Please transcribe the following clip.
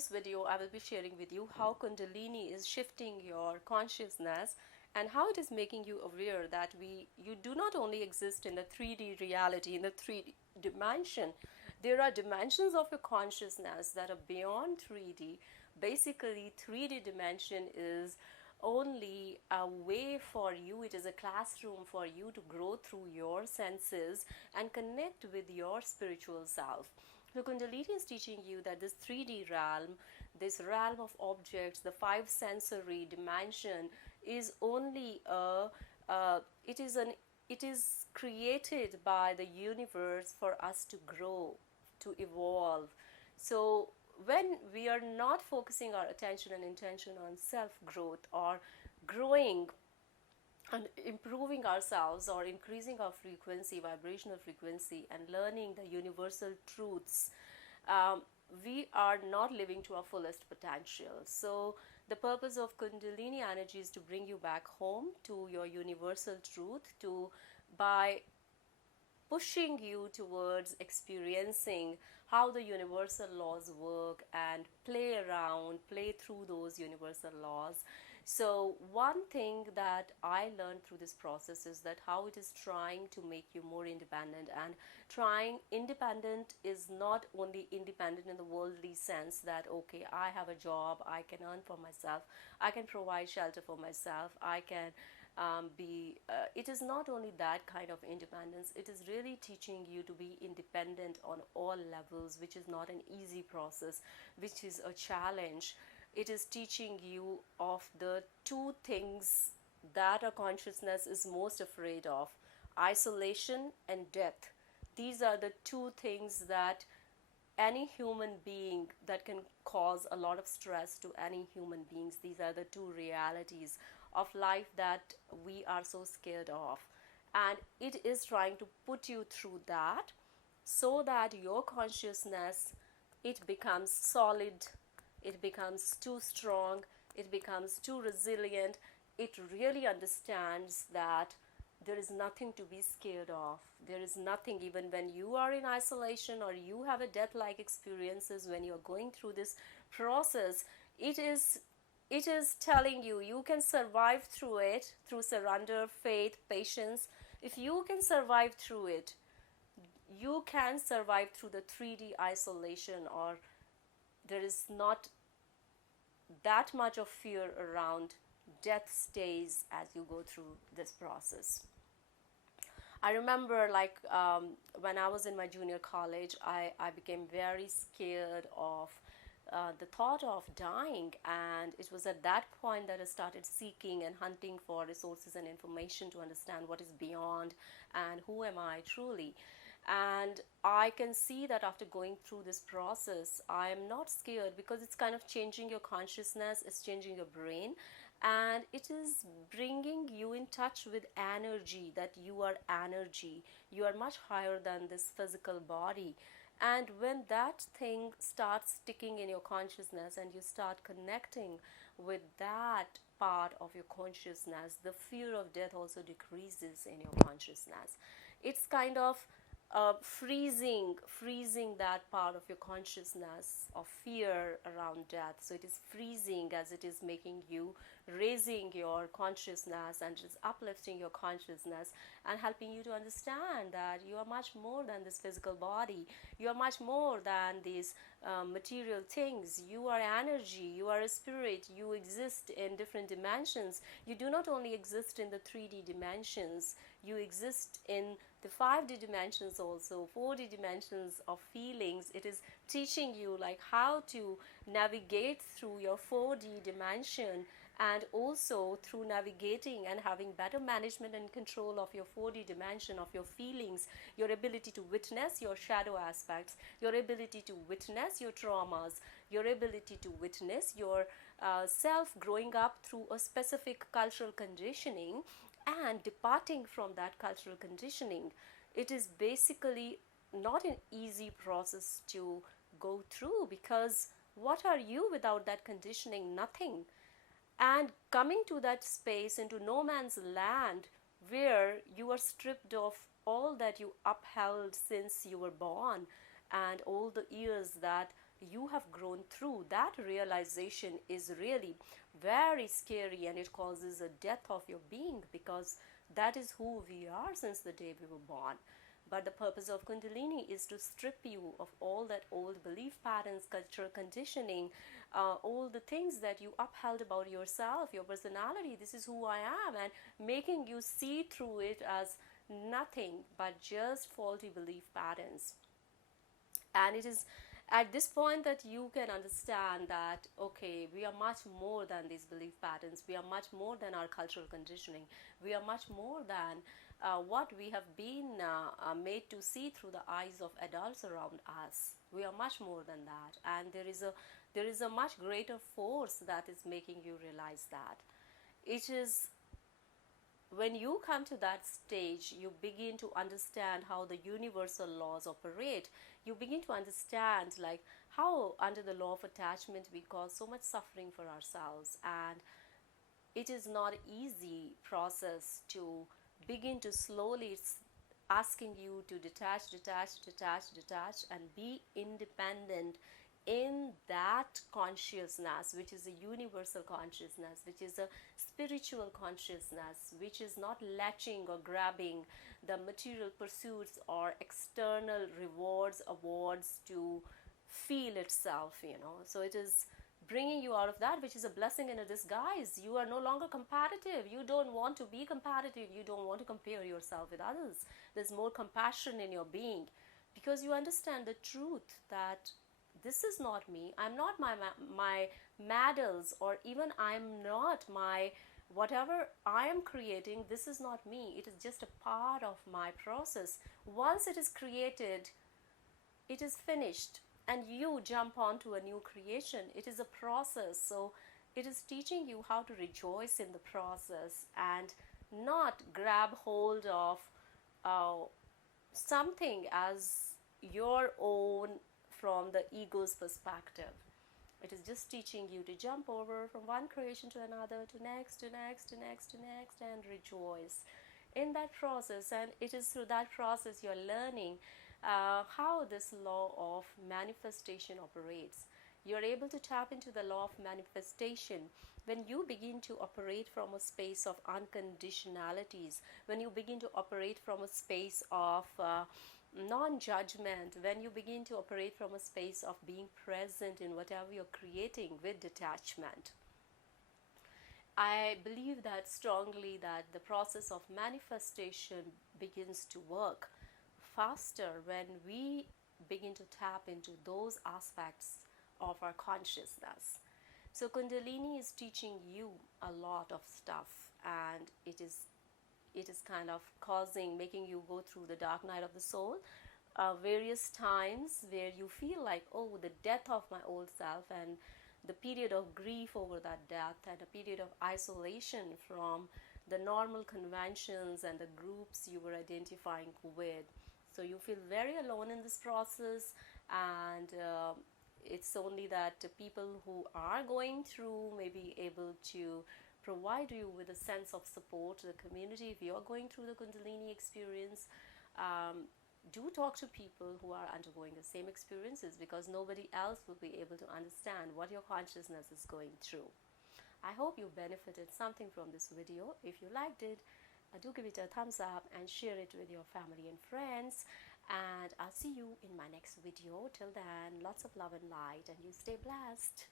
this video, I will be sharing with you how Kundalini is shifting your consciousness and how it is making you aware that you do not only exist in the 3D reality, in the 3D dimension. There are dimensions of your consciousness that are beyond 3D. Basically, 3D dimension is only a way for you, it is a classroom for you to grow through your senses and connect with your spiritual self. So Kundalini is teaching you that this 3D realm, this realm of objects, the five sensory dimension is only it is created by the universe for us to grow, to evolve. So when we are not focusing our attention and intention on self growth or growing and improving ourselves or increasing our frequency, vibrational frequency, and learning the universal truths, we are not living to our fullest potential. So the purpose of Kundalini energy is to bring you back home to your universal truth, to by pushing you towards experiencing how the universal laws work and play around, play through those universal laws. So one thing that I learned through this process is that how it is trying to make you more independent, and trying independent is not only independent in the worldly sense that okay, I have a job, I can earn for myself, I can provide shelter for myself, I can it is not only that kind of independence, it is really teaching you to be independent on all levels, which is not an easy process, which is a challenge. It is teaching you of the two things that our consciousness is most afraid of: isolation and death. These are the two things that any human being, that can cause a lot of stress to any human beings. These are the two realities of life that we are so scared of, and it is trying to put you through that so that your consciousness, it becomes solid, it becomes too strong, it becomes too resilient. It really understands that there is nothing to be scared of. There is nothing, even when you are in isolation or you have a death-like experiences, when you are going through this process, it is telling you you can survive through it, through surrender, faith, patience. If you can survive through it, you can survive through the 3D isolation, or there is not that much of fear around death stays as you go through this process. I remember when I was in my junior college, I became very scared of the thought of dying, and it was at that point that I started seeking and hunting for resources and information to understand what is beyond and who am I truly. And I can see that after going through this process, I am not scared, because it's kind of changing your consciousness, it's changing your brain, and it is bringing you in touch with energy, that you are energy, you are much higher than this physical body. And when that thing starts sticking in your consciousness and you start connecting with that part of your consciousness, the fear of death also decreases in your consciousness. It's kind of freezing that part of your consciousness of fear around death. So it is freezing, as it is making you, raising your consciousness, and just uplifting your consciousness and helping you to understand that you are much more than this physical body. You are much more than these material things. You are energy, you are a spirit, you exist in different dimensions. You do not only exist in the 3D dimensions, you exist in the 5D dimensions also, 4D dimensions of feelings. It is teaching you how to navigate through your 4D dimension, and also through navigating and having better management and control of your 4D dimension, of your feelings, your ability to witness your shadow aspects, your ability to witness your traumas, your ability to witness your self growing up through a specific cultural conditioning and departing from that cultural conditioning. It is basically not an easy process to go through, because what are you without that conditioning? Nothing. And coming to that space, into no man's land, where you are stripped of all that you upheld since you were born, and all the years that you have grown through, that realization is really very scary, and it causes a death of your being, because that is who we are since the day we were born. But the purpose of Kundalini is to strip you of all that old belief patterns, cultural conditioning, all the things that you upheld about yourself, your personality. This is who I am, and making you see through it as nothing but just faulty belief patterns. And it is at this point that you can understand that, okay, we are much more than these belief patterns, we are much more than our cultural conditioning, we are much more than what we have been made to see through the eyes of adults around us. We are much more than that, and there is a much greater force that is making you realize that. It is when you come to that stage, you begin to understand how the universal laws operate. You begin to understand, like, how under the law of attachment we cause so much suffering for ourselves, and it is not easy process to begin to slowly, it's asking you to detach, and be independent in that consciousness, which is a universal consciousness, which is a spiritual consciousness, which is not latching or grabbing the material pursuits or external rewards, awards to feel itself, So it is bringing you out of that, which is a blessing in a disguise. You are no longer competitive. You don't want to be competitive. You don't want to compare yourself with others. There's more compassion in your being, because you understand the truth that this is not me. I'm not my medals, or even I'm not my whatever I am creating. This is not me. It is just a part of my process. Once it is created, it is finished, and you jump onto a new creation. It is a process. So it is teaching you how to rejoice in the process and not grab hold of something as your own from the ego's perspective. It is just teaching you to jump over from one creation to another, to next, and rejoice in that process. And it is through that process you're learning how this law of manifestation operates. You're able to tap into the law of manifestation when you begin to operate from a space of unconditionalities, when you begin to operate from a space of non-judgment, when you begin to operate from a space of being present in whatever you're creating with detachment. I believe that strongly, that the process of manifestation begins to work faster when we begin to tap into those aspects of our consciousness. So Kundalini is teaching you a lot of stuff, and it is kind of making you go through the dark night of the soul, various times where you feel like, oh, the death of my old self, and the period of grief over that death, and a period of isolation from the normal conventions and the groups you were identifying with. So you feel very alone in this process, and it's only that people who are going through may be able to provide you with a sense of support, the community. If you're going through the Kundalini experience, do talk to people who are undergoing the same experiences, because nobody else will be able to understand what your consciousness is going through. I hope you benefited something from this video. If you liked it, do give it a thumbs up and share it with your family and friends. And I'll see you in my next video. Till then, lots of love and light, and you stay blessed.